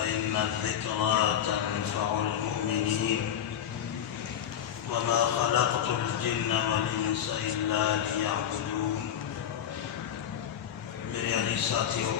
فإن الذكرى تنفع المؤمنين وما خلقت الجن والإنس إلا ليعبدون۔ میرے عزیز ساتھیو،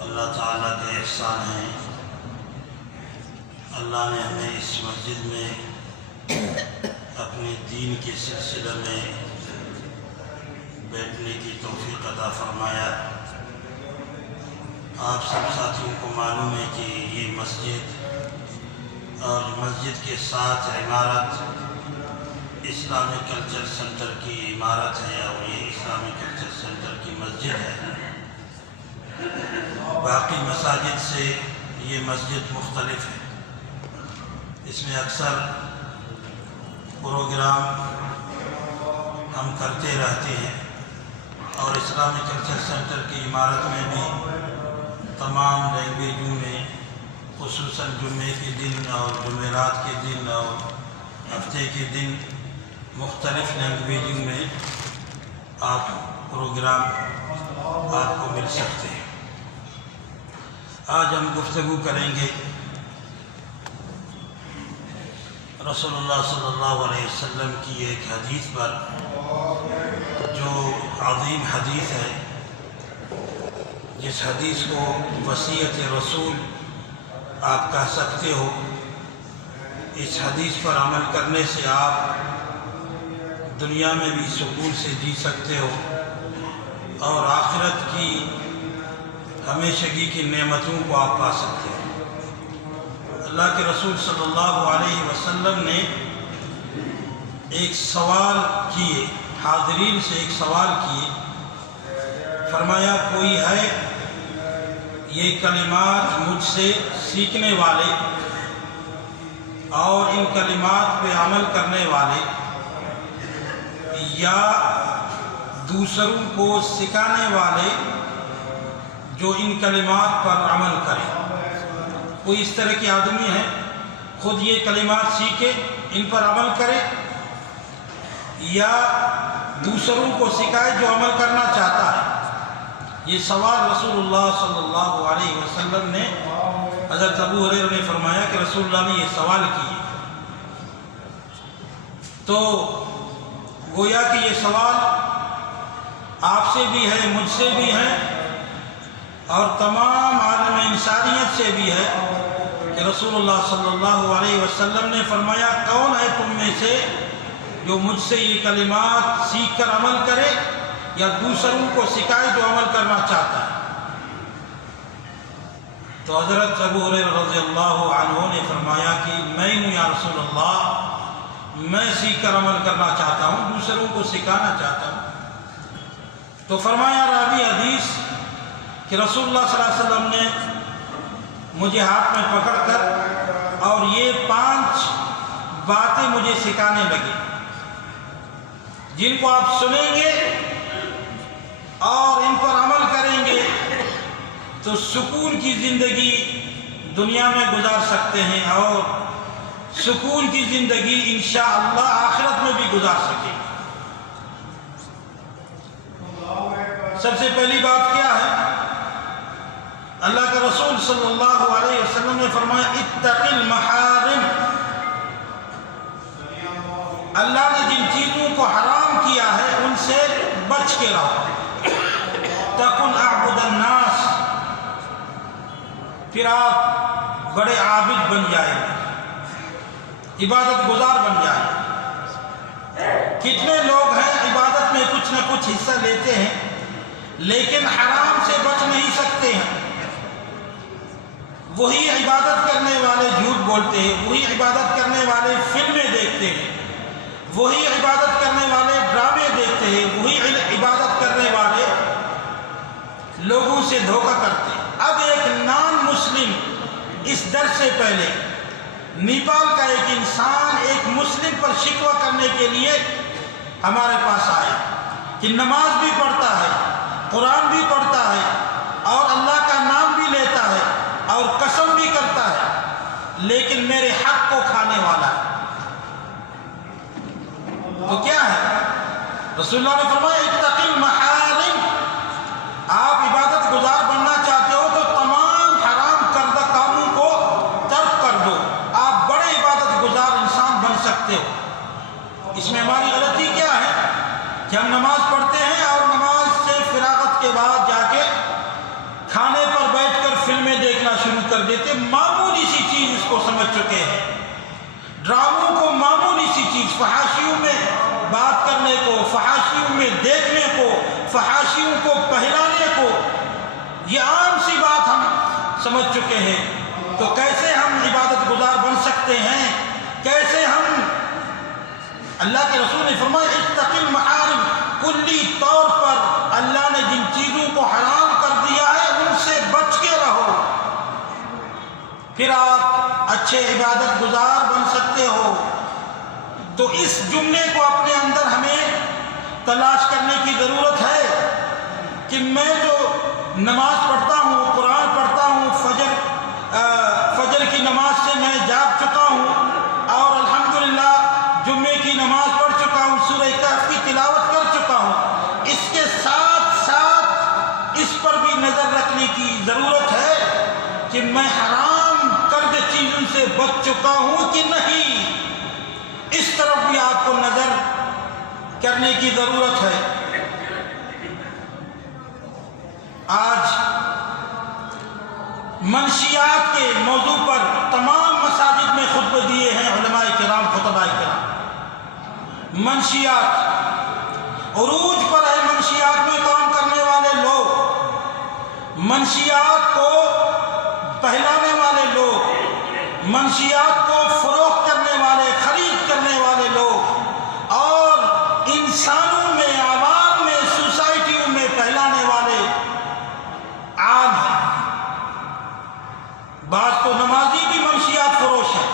اللہ تعالیٰ کے احسان ہیں، اللہ نے ہمیں اس مسجد میں اپنے دین کے سلسلے میں بیٹھنے کی توفیق عطا فرمایا۔ آپ سب ساتھیوں کو معلوم ہے کہ یہ مسجد اور مسجد کے ساتھ عمارت اسلامک کلچر سینٹر کی عمارت ہے اور یہ اسلامک کلچر سینٹر کی مسجد ہے۔ باقی مساجد سے یہ مسجد مختلف ہے، اس میں اکثر پروگرام ہم کرتے رہتے ہیں اور اسلامک کلچر سینٹر کی عمارت میں بھی تمام لینگویجوں میں خصوصاً جمعے کے دن اور جمعرات کے دن اور ہفتے کے دن مختلف لینگویجوں میں آپ پروگرام آپ کو مل سکتے ہیں۔ آج ہم گفتگو کریں گے رسول اللہ صلی اللہ علیہ وسلم کی ایک حدیث پر، جو عظیم حدیث ہے، جس حدیث کو وصیت رسول آپ کہہ سکتے ہو۔ اس حدیث پر عمل کرنے سے آپ دنیا میں بھی سکون سے جی سکتے ہو اور آخرت کی ہمیشگی کی نعمتوں کو آپ پا سکتے ہو۔ اللہ کے رسول صلی اللہ علیہ وسلم نے ایک سوال کیے، حاضرین سے ایک سوال کیے، فرمایا کوئی ہے یہ کلمات مجھ سے سیکھنے والے اور ان کلمات پہ عمل کرنے والے یا دوسروں کو سکھانے والے جو ان کلمات پر عمل کرے؟ کوئی اس طرح کے آدمی ہے خود یہ کلمات سیکھے، ان پر عمل کرے، یا دوسروں کو سکھائے جو عمل کرنا چاہتا ہے؟ یہ سوال رسول اللہ صلی اللہ علیہ وسلم نے، حضرت ابو ہریرہ نے فرمایا کہ رسول اللہ نے یہ سوال کیے، تو گویا کہ یہ سوال آپ سے بھی ہے، مجھ سے بھی ہے اور تمام عالم انسانیت سے بھی ہے کہ رسول اللہ صلی اللہ علیہ وسلم نے فرمایا کون ہے تم میں سے جو مجھ سے یہ کلمات سیکھ کر عمل کرے یا دوسروں کو سکھائے جو عمل کرنا چاہتا ہے؟ تو حضرت ابو ہریرہ رضی اللہ عنہ نے فرمایا کہ میں ہوں یا رسول اللہ، میں سیکھ کر عمل کرنا چاہتا ہوں، دوسروں کو سکھانا چاہتا ہوں۔ تو فرمایا راوی حدیث کہ رسول اللہ صلی اللہ علیہ وسلم نے مجھے ہاتھ میں پکڑ کر اور یہ 5 باتیں مجھے سکھانے لگے، جن کو آپ سنیں گے اور ان پر عمل کریں گے تو سکون کی زندگی دنیا میں گزار سکتے ہیں اور سکون کی زندگی انشاءاللہ آخرت میں بھی گزار سکیں گے۔ سب سے پہلی بات کیا ہے؟ اللہ کے رسول صلی اللہ علیہ وسلم نے فرمایا اتق المحارم، اللہ نے جن چیزوں کو حرام کیا ہے ان سے بچ کے رہو۔ تکن اعبد الناس، پھر آپ بڑے عابد بن جائیں گے، عبادت گزار بن جائیں گے۔ کتنے لوگ ہیں عبادت میں کچھ نہ کچھ حصہ لیتے ہیں لیکن حرام سے بچ نہیں سکتے ہیں۔ وہی عبادت کرنے والے جھوٹ بولتے ہیں، وہی عبادت کرنے والے فلمیں دیکھتے ہیں، وہی عبادت کرنے والے ڈرامے دیکھتے ہیں، وہی عبادت کرنے والے لوگوں سے دھوکہ کرتے ہیں۔ اب ایک نان مسلم، اس درس سے پہلے نیپال کا ایک انسان ایک مسلم پر شکوہ کرنے کے لیے ہمارے پاس آیا کہ نماز بھی پڑھتا ہے، قرآن بھی پڑھتا ہے اور اللہ کا نام بھی لیتا ہے اور قسم بھی کرتا ہے، لیکن میرے حق کو کھانے والا ہے۔ تو کیا ہے؟ رسول اللہ نے فرمایا اتق المحارم، آپ عبادت گزار بننا چاہتے ہو تو تمام حرام کے بعد جا کے کھانے پر بیٹھ کر فلمیں دیکھنا شروع کر دیتے. معمولی سی چیز اس کو سمجھ چکے ہیں. ڈراموں کو معمولی سی چیز، فحاشیوں میں بات کرنے کو، فحاشیوں میں دیکھنے کو، فحاشیوں کو پہلانے کو، یہ عام سی بات ہم سمجھ چکے ہیں. تو کیسے ہم عبادت گزار بن سکتے ہیں؟ کیسے ہم؟ اللہ کے رسول نے فرمایا اتق المحارم، کلی طور پر اللہ نے جن چیزوں کو حرام کر دیا ہے ان سے بچ کے رہو، پھر آپ اچھے عبادت گزار بن سکتے ہو. تو اس جملے کو اپنے اندر ہمیں تلاش کرنے کی ضرورت ہے کہ میں جو نماز پڑھتا ہوں، قرآن پڑھتا ہوں، فجر کی نماز سے میں جاگ چکا ہوں اور الحمدللہ جمعے کی نماز پڑھ چکا ہوں، سورہ کہف کی تلاوت کر چکا ہوں، اس کے ساتھ ساتھ اس پر بھی نظر رکھنے کی ضرورت ہے کہ میں حرام کردہ چیزوں سے بچ چکا ہوں کہ نہیں. اس طرف بھی آپ کو نظر کرنے کی ضرورت ہے. آج منشیات کے موضوع پر تمام مساجد میں خطبے دیے ہیں علماء کرام، خطباء کرام. منشیات عروج پر ہے، منشیات میں کام کرنے والے لوگ، منشیات کو پہلانے والے لوگ، منشیات کو فروخت کرنے والے، خرید کرنے والے لوگ، اور انسانوں میں، عوام میں، سوسائٹیوں میں پھیلانے والے عام ہیں. بعض تو نمازی بھی منشیات فروش ہیں.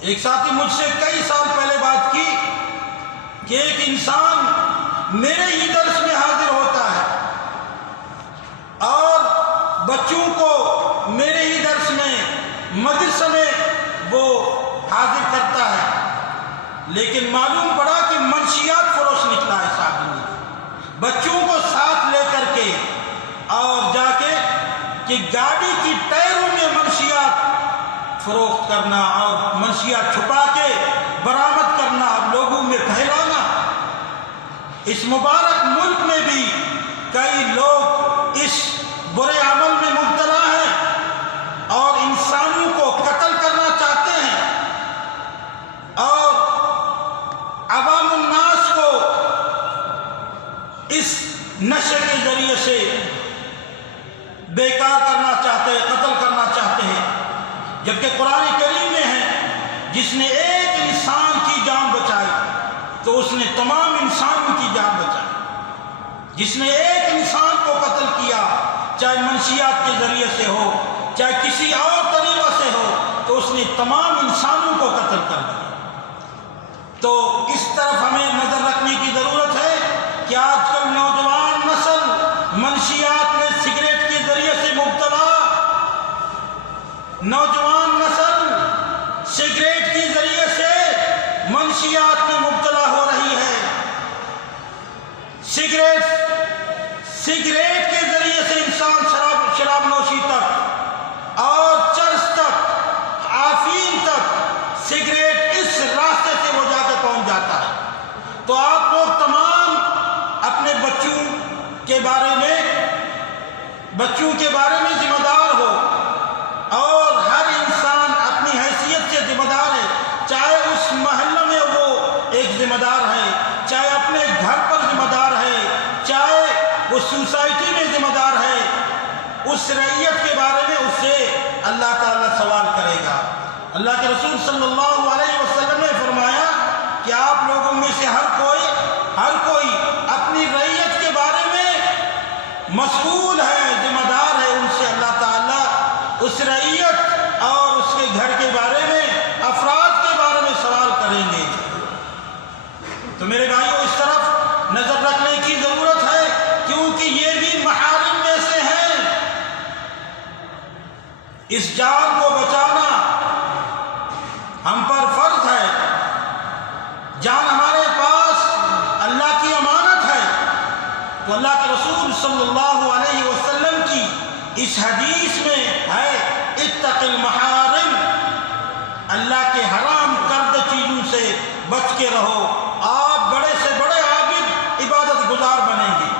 ایک ساتھی مجھ سے کئی سال پہلے بات کی کہ ایک انسان میرے ہی درس میں حاضر ہوتا ہے اور بچوں کو میرے ہی درس میں، مدرسے میں وہ حاضر کرتا ہے، لیکن معلوم پڑا کہ منشیات فروش نکلا ہے. صاحب بچوں کو ساتھ لے کر کے اور جا کے کہ گاڑی کی ٹائروں میں منشیات فروخت کرنا اور منشیات چھپا کے برآمد کرنا اور لوگوں میں پھیلانا. اس مبارک ملک میں بھی کئی لوگ اس برے عمل میں مبتلا ہیں اور انسانوں کو قتل کرنا چاہتے ہیں اور عوام الناس کو اس نشے کے ذریعے سے بیکار کرنا چاہتے ہیں، قتل کرنا چاہتے ہیں. جبکہ قرآن کریم میں ہے جس نے ایک انسان کی جان بچائی تو اس نے تمام انسانوں کی جان بچائی. جس نے ایک انسان کو قتل کیا، چاہے منشیات کے ذریعے سے ہو، چاہے کسی اور طریقے سے ہو، تو اس نے تمام انسانوں کو قتل کر دیا. تو اس طرف ہمیں نظر رکھنے کی ضرورت ہے کہ آج کل نوجوان نسل منشیات میں، سگریٹ کے ذریعے سے مبتلا، نوجوان نسل سگریٹ کے ذریعے سے منشیات میں مبتلا ہو رہی ہے. سگریٹ کے ذریعے سے انسان شراب نوشی تک اور چرس تک، آفین تک، سگریٹ اس راستے سے وہ جا کے پہنچ جاتا ہے. تو آپ لوگ تمام اپنے بچوں کے بارے میں ذمہ دار ہو اور ہر انسان اپنی حیثیت سے ذمہ دار ہے. چاہے اس محلے میں وہ ایک ذمہ دار ہے، چاہے اپنے گھر پر ذمہ دار ہے، چاہے وہ سوسائٹی میں ذمہ دار ہے. اس رعیت کے بارے میں اس سے اللہ تعالیٰ سوال کرے گا. اللہ کے رسول صلی اللہ علیہ وسلم نے فرمایا کہ آپ لوگوں میں سے ہر کوئی اپنی رعیت کے بارے میں مسئول ہے، ذمہ دار ہے. ان سے اللہ تعالیٰ اس رعیت اور اس کے گھر کے بارے میں، افراد کے بارے میں سوال کریں گے. تو میرے بھائیوں، اس طرف نظر رکھنے کی ضرورت ہے کیونکہ یہ بھی محارم میں سے ہیں. اس جان کو بچانا ہم پر فرض ہے. جان ہمارے پاس اللہ کی امانت ہے. تو اللہ کے رسول صلی اللہ علیہ وسلم کی اس حدیث میں ہے اتق المحارم، اللہ کے حرام کردہ چیزوں سے بچ کے رہو. آپ بڑے سے بڑے عابد، عبادت گزار بنیں گے.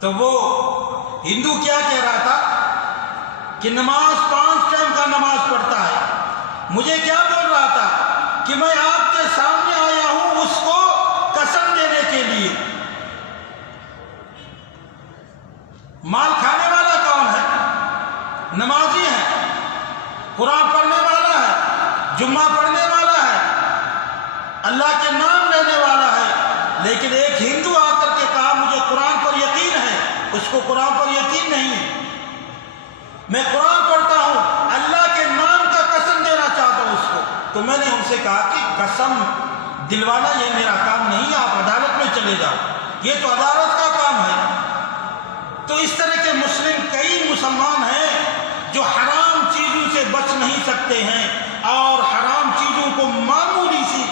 تو وہ ہندو کیا کہہ رہا تھا کہ نماز 5 ٹائم کا نماز پڑھتا ہے. مجھے کیا بول رہا تھا کہ میں آپ کے سامنے آیا ہوں اس کو قسم دینے کے لیے. مال کھانے والا کون ہے؟ نمازی ہے، قرآن پڑھنے والا ہے، جمعہ پڑھنے والا ہے، اللہ کے نام لینے والا ہے. لیکن ایک ہندو آ کر کے کہا مجھے قرآن پر یقین ہے، اس کو قرآن پر یقین نہیں ہے. میں قرآن پڑھتا ہوں، اللہ کے نام کا قسم دینا چاہتا ہوں اس کو. تو میں نے ان سے کہا کہ قسم دلوانا یہ میرا کام نہیں ہے، آپ عدالت میں چلے جاؤ، یہ تو عدالت کا کام ہے. تو اس طرح کے مسلم کئی مسلمان ہیں جو حرام چیزوں سے بچ نہیں سکتے ہیں اور حرام چیزوں کو معمولی سی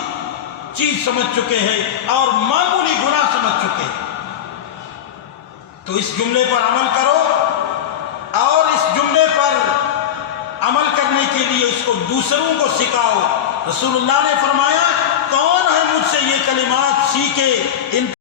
چیز سمجھ چکے ہیں اور معمولی گناہ سمجھ چکے ہیں. تو اس جملے پر عمل کرو اور اس جملے پر عمل کرنے کے لیے اس کو دوسروں کو سکھاؤ. رسول اللہ نے فرمایا کون ہے مجھ سے یہ کلمات سیکھے، ان